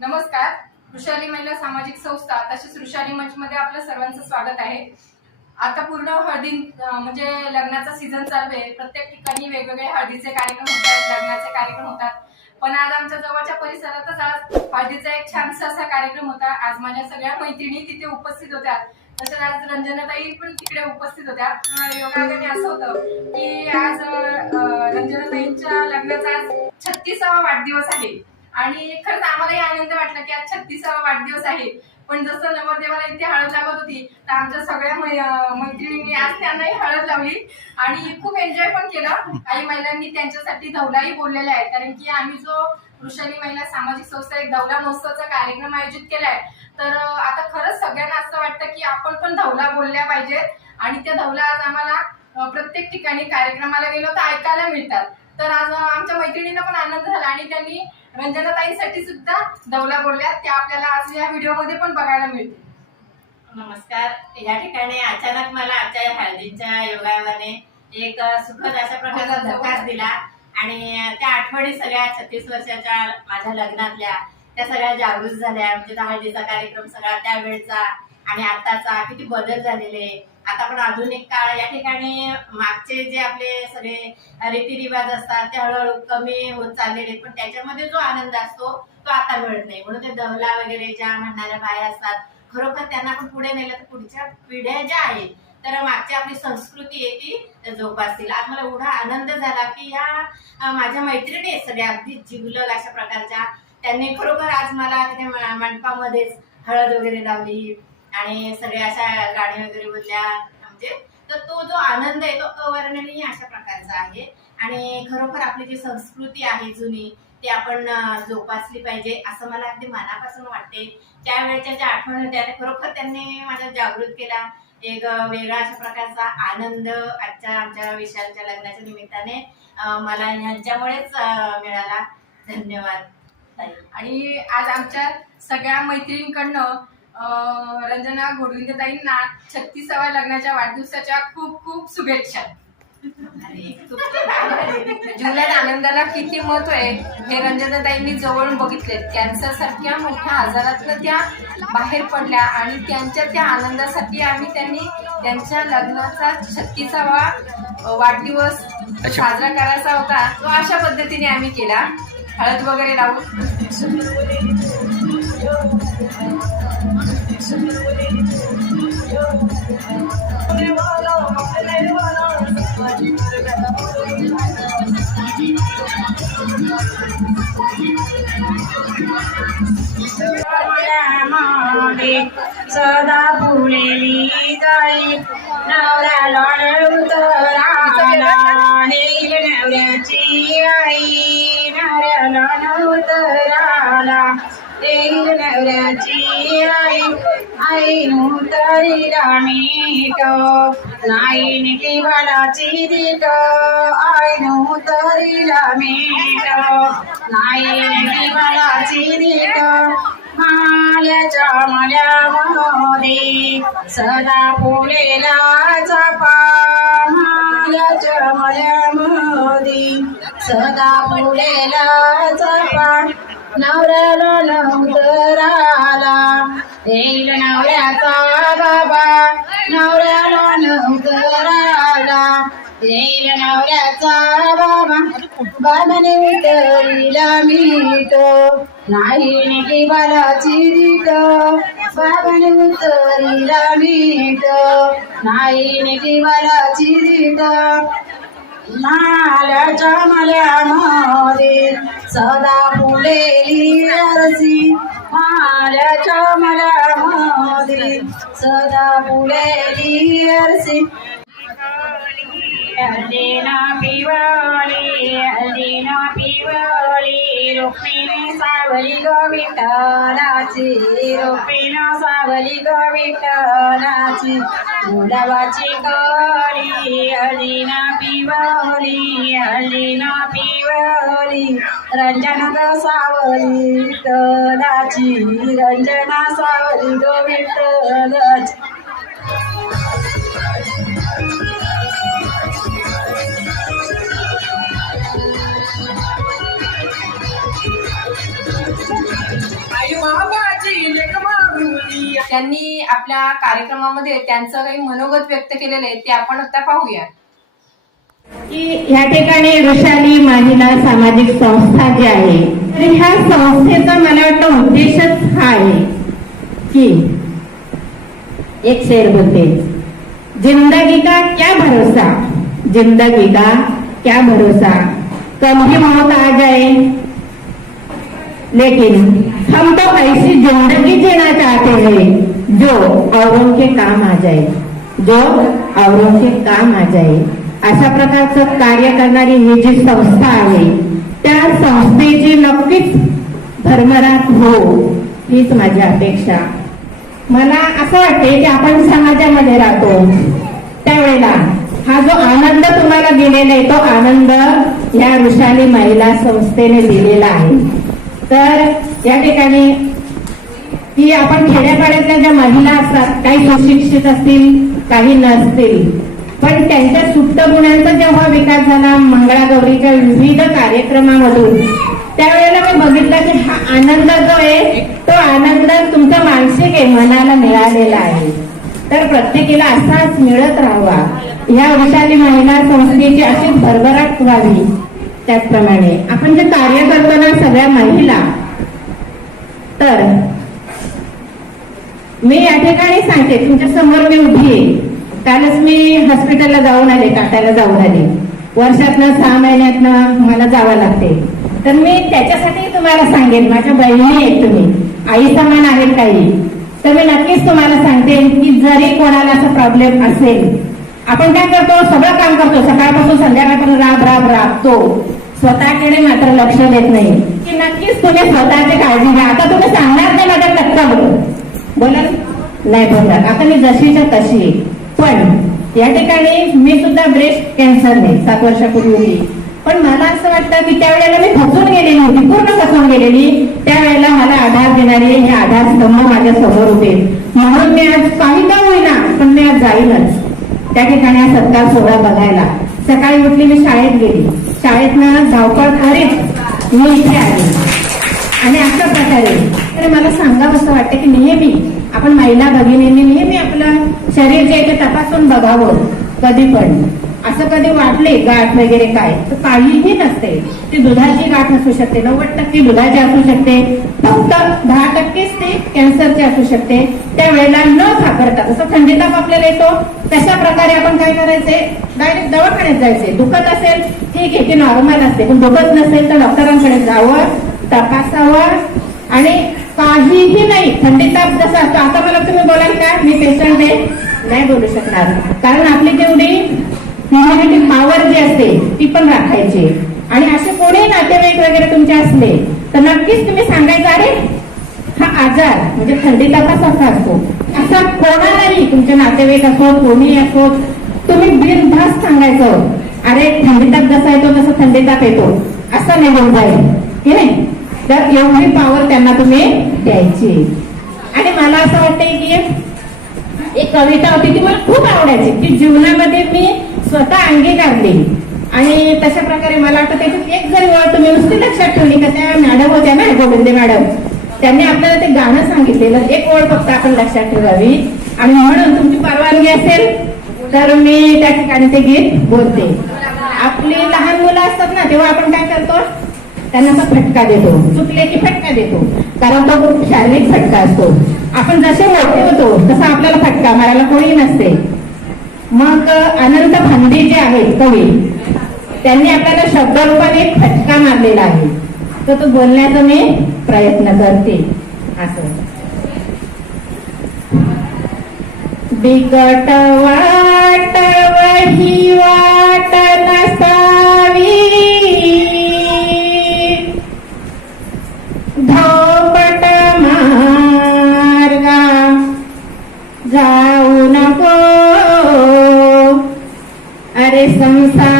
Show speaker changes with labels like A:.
A: नमस्कार ऋषाली महिला सामाजिक संस्था तसेच ऋषाली मंच मध्ये आपलं सर्वांचं स्वागत आहे. आता पूर्ण हळदी म्हणजे लग्नाचा सीझन चालू आहे. प्रत्येक ठिकाणी वेगवेगळे हळदीचे कार्यक्रम होतात लग्नाचे कार्यक्रम होतात. पण आज आमच्या जवळच्या परिसरातच आज हळदीचा एक छानसा असा कार्यक्रम होता. आज माझ्या सगळ्या मैत्रिणी तिथे उपस्थित होत्या. तसेच आज रंजनाताई पण तिकडे उपस्थित होत्या. योगायोगाने असं होतं की आज रंजनाताईंच्या लग्नाचा आज छत्तीसावा वाढदिवस आहे. आणि खरंच आम्हालाही आनंद वाटला की आज छत्तीसावा वाढदिवस आहे. पण जसं नवरदेवाला इथे हळद लागत होती तर आमच्या सगळ्या मै- मैत्रिणींनी आज त्यांनाही हळद लावली आणि खूप एन्जॉय पण केलं. काही महिलांनी त्यांच्यासाठी धवलाही बोललेला आहे. कारण की आम्ही जो वृषाली महिला सामाजिक संस्था एक धवला महोत्सवाचा कार्यक्रम आयोजित केलाय तर आता खरंच सगळ्यांना असं वाटतं की आपण पण धवला बोलल्या पाहिजेत. आणि त्या धवला आज आम्हाला प्रत्येक ठिकाणी कार्यक्रमाला गेलो तर ऐकायला मिळतात. तर आज आमच्या मैत्रिणींना पण आनंद झाला आणि त्यांनी रंजनाताईंसाठी सुद्धा दौला बोलल्या. त्या आपल्याला आज या व्हिडिओमध्ये पण बघायला मिळतील.
B: नमस्कार. या ठिकाणी अचानक मला आजच्या हळदीच्या योगायोगाने एक सुखद अशा प्रकारचा धक्काच दिला. आणि त्या आठवणी सगळ्या छत्तीस वर्षाच्या माझ्या लग्नातल्या त्या सगळ्या जागृत झाल्या. म्हणजे त्या हळदीचा कार्यक्रम सगळा त्यावेळचा आणि आताचा किती बदल झालेले. आता पण आधुनिक काळ या ठिकाणी मागचे जे आपले सगळे रीतिरिवाज असतात ते हळूहळू कमी होत चाललेले पण त्याच्यामध्ये जो आनंद असतो तो आता मिळत नाही. म्हणून ते दहला वगैरे ज्या म्हणणाऱ्या बाया असतात खरोखर त्यांना पण पुढे नेलं तर पुढच्या पिढ्या ज्या आहेत तर मागची आपली संस्कृती आहे ती जोपासतील. आज मला एवढा आनंद झाला की या माझ्या मैत्रिणी आहेत सगळ्या अगदी जिवलग अशा प्रकारच्या. त्यांनी खरोखर आज मला तिथे मंडपामध्येच हळद वगैरे लावली आणि सगळ्या अशा गाणी वगैरे बोलल्या म्हणजे तर तो जो आनंद आहे तो अवर्णनीय अशा प्रकारचा आहे. आणि खरोखर आपली जी संस्कृती आहे जुनी ती आपण जोपासली पाहिजे असं मला अगदी मनापासून वाटते. त्यावेळेच्या ज्या आठवणी होत्या खरोखर त्यांनी माझ्या जागृत केला. एक वेगळा अशा प्रकारचा आनंद आजच्या आमच्या विशालच्या लग्नाच्या निमित्ताने मला यांच्यामुळेच मिळाला. धन्यवाद.
A: आणि आज आमच्या सगळ्या मैत्रिणींकडनं रंजना घोडविंदताईंना छत्तीसाव्या लग्नाच्या वाढदिवसाच्या खूप खूप शुभेच्छा. जीवनात आनंदाला किती महत्त्व आहे? हे रंजनाताईंनी जवळून बघितले कॅन्सर सारख्या मोठ्या आजारातनं त्या बाहेर पडल्या आणि त्यांच्या त्या आनंदासाठी आम्ही त्यांनी त्यांच्या लग्नाचा छत्तीसावा वाढदिवस साजरा करायचा होता. तो अशा पद्धतीने आम्ही केला. हळद वगैरे लावून.
C: सदा फुलेली जाई. नवरा लढवतरा हे नवऱ्याची आई. नवऱ्याला नवतराला हे नवऱ्याची आई आई नूतरीला मीठ नाही निटी बालाची दीट आई नूतरीला मीठ नाही निटी बालाची दीट माल्याच्या मल्यामध्ये सदा फुलेला चापा. माल्याच्या मल्यामध्ये सदा फुलेला चापा नवऱ्याला नवतराला येईल नवऱ्याचा बाबा. नवऱ्याला नवतराला येईल नवऱ्याचा बाबा. बाबाने विठरीला मीठ. नाही निटी बालाची रीट बाबाने उतरीला मीठ नाही निटी चिरीत रीट माल्याच्या मल्यामध्ये सदा फुलेली अरसी. माल्याच्या मल्यामध्ये सदा फुलेली अरसी. अलीना पिवळी अलीना पिवळी रुक्मिणी सावली ग विठ्ठलाची रुक्मिणी सावली ग विठ्ठलाची गुलाबाची कळी अलीना पिवळी अलीना पिवळी रंजना ग सावली विठ्ठलाची रंजना सावली ग विठ्ठलाची
A: त्यांनी आपल्या कार्यक्रमामध्ये त्यांचं काही मनोगत व्यक्त केलेलं आहे ते आपण आता पाहूया
B: की या ठिकाणी वृषाली महिला सामाजिक संस्था जी आहे तर ह्या संस्थेचा मला वाटतं उद्देशच हा आहे की एक शेर होते जिंदगी का क्या भरोसा? जिंदगी का क्या भरोसा? कभी मौत आ जाए। लेकिन हम तो ऐसी जिंदगी जीना चाहते हैं। जो औरों के काम आ जाए जो औरों के काम आ जाए अशा प्रकारचं कार्य करणारी ही जी संस्था आहे त्या संस्थेची नक्कीच भरभराट हो हीच माझी अपेक्षा. मला असं वाटते की आपण समाजामध्ये राहतो. त्यावेळेला हा जो आनंद तुम्हाला दिलेला आहे तो आनंद या वृषाली महिला संस्थेने दिलेला आहे. तर या ठिकाणी की आपण खेड्यापाड्यातल्या ज्या महिला असतात काही सुशिक्षित असतील काही नसतील पण त्यांच्या सुप्त गुणांचा जेव्हा विकास झाला मंगळागौरीच्या विविध कार्यक्रमामधून त्यावेळेला मी बघितलं की हा आनंद जो आहे तो आनंद तुमचा मानसिक आहे मनाला मिळालेला आहे. तर प्रत्येकीला असाच मिळत राहावा. या विशाली महिला संस्थेची अशीच भरभराट व्हावी. त्याचप्रमाणे आपण जे कार्य करतो ना सगळ्या महिला तर मी या ठिकाणी सांगते तुमच्यासमोर मी उभी आहे. कालच मी हॉस्पिटलला जाऊन आले काटायला जाऊन आले. वर्षातनं सहा महिन्यातनं मला जावं लागते. तर मी त्याच्यासाठी तुम्हाला सांगेन माझ्या बहिणी आहेत तुम्ही. आई समान आहेत काही. तर मी नक्कीच तुम्हाला सांगते की जरी कोणाला असा प्रॉब्लेम असेल आपण काय करतो? सगळं काम करतो. सकाळपासून संध्याकाळपर्यंत राब राब राबतो स्वतःकडे मात्र लक्ष देत नाही. की नक्कीच तुम्ही स्वतःची काळजी घ्या. आता तुम्ही सांगणार नाही माझ्या टक्का बरोबर बोला नाही बोलणार. आता मी जशीच्या तशी. पण या ठिकाणी मी सुद्धा ब्रेस्ट कॅन्सरने सात वर्षापूर्वी होती. पण मला असं वाटतं की त्यावेळेला मी फसून गेलेली होती. पूर्ण फसून गेलेली. त्यावेळेला मला आधार देणारे हे आधार स्तंभ माझ्यासमोर होते. म्हणून मी आज काही का होईना पण मी आज जाईलच. त्या ठिकाणी हा सत्कार सोहळा बघायला. सकाळी उठली मी शाळेत गेली. शाळेतनं धावपळ करीत मी इथे आली. आणि अशा प्रकारे ते मला सांगावं असं वाटतं की नेहमी आपण महिला भगिनींनी नेहमी आपलं शरीर जे आहे ते तपासून बघावं कधी पण. असं कधी वाटले गाठ वगैरे काय तर काहीही नसते. ती दुधाची गाठ असू शकते नव्वद टक्के दुधाची असू शकते. फक्त दहा टक्केच ते कॅन्सरचे असू शकते. त्यावेळेला न साकारता जसं थंडी ताप आपल्याला येतो तशा प्रकारे आपण काय करायचे? डायरेक्ट दवाखान्यात जायचे. दुखत असेल ठीक आहे ते नॉर्मल असते. पण दुखत नसेल तर डॉक्टरांकडे जावं तपासावं आणि काहीही नाही. थंडी ताप जसा असतो आता मला तुम्ही बोलाल का? मी पेशंट आहे. नाही बोलू शकणार. कारण आपली तेवढी इम्युनिटी पॉवर जी असते ती पण राखायची. आणि असे कोणी नातेवाईक वगैरे तुमचे असले तर नक्कीच तुम्ही सांगायचं अरे हा आजार म्हणजे थंडी ताप असा असतो. असा कोणालाही तुमचे नातेवाईक असो कोणी असो तुम्ही बिनधास्त सांगायचं अरे थंडी ताप जसा येतो तसा थंडी ताप येतो. असं नाही जाईल की नाही? तर एवढी पॉवर त्यांना तुम्ही द्यायची. आणि मला असं वाटतंय की एक कविता होती ती मला खूप आवडायची ती जीवनामध्ये मी स्वतः अंगीकारली आणि तशा प्रकारे मला वाटतं त्याच्यात एक जरी वेळ तुम्ही नुसती लक्षात ठेवली का त्या मॅडम होत्या ना गोविंदे मॅडम त्यांनी आपल्याला ते गाणं सांगितलेलं एक ओळ फक्त आपण लक्षात ठेवावी. आणि म्हणून तुमची परवानगी असेल तर मी त्या ठिकाणी ते गीत बोलते. आपली लहान मुलं असतात ना तेव्हा आपण काय करतो? त्यांना असा फटका देतो. चुकले की फटका देतो. कारण तो खूप शारीरिक फटका असतो. आपण जसे मोठे होतो तसा आपल्याला फटका मारायला कोणी नसते. मग अनंत भांडे जे आहेत कवी त्यांनी आपल्याला शब्दरूपाने एक फटका मारलेला आहे. तर तो बोलण्याचा मी प्रयत्न करते. असं. बिकट वाट वही वाट नसावी जाऊ नको अरे संसारा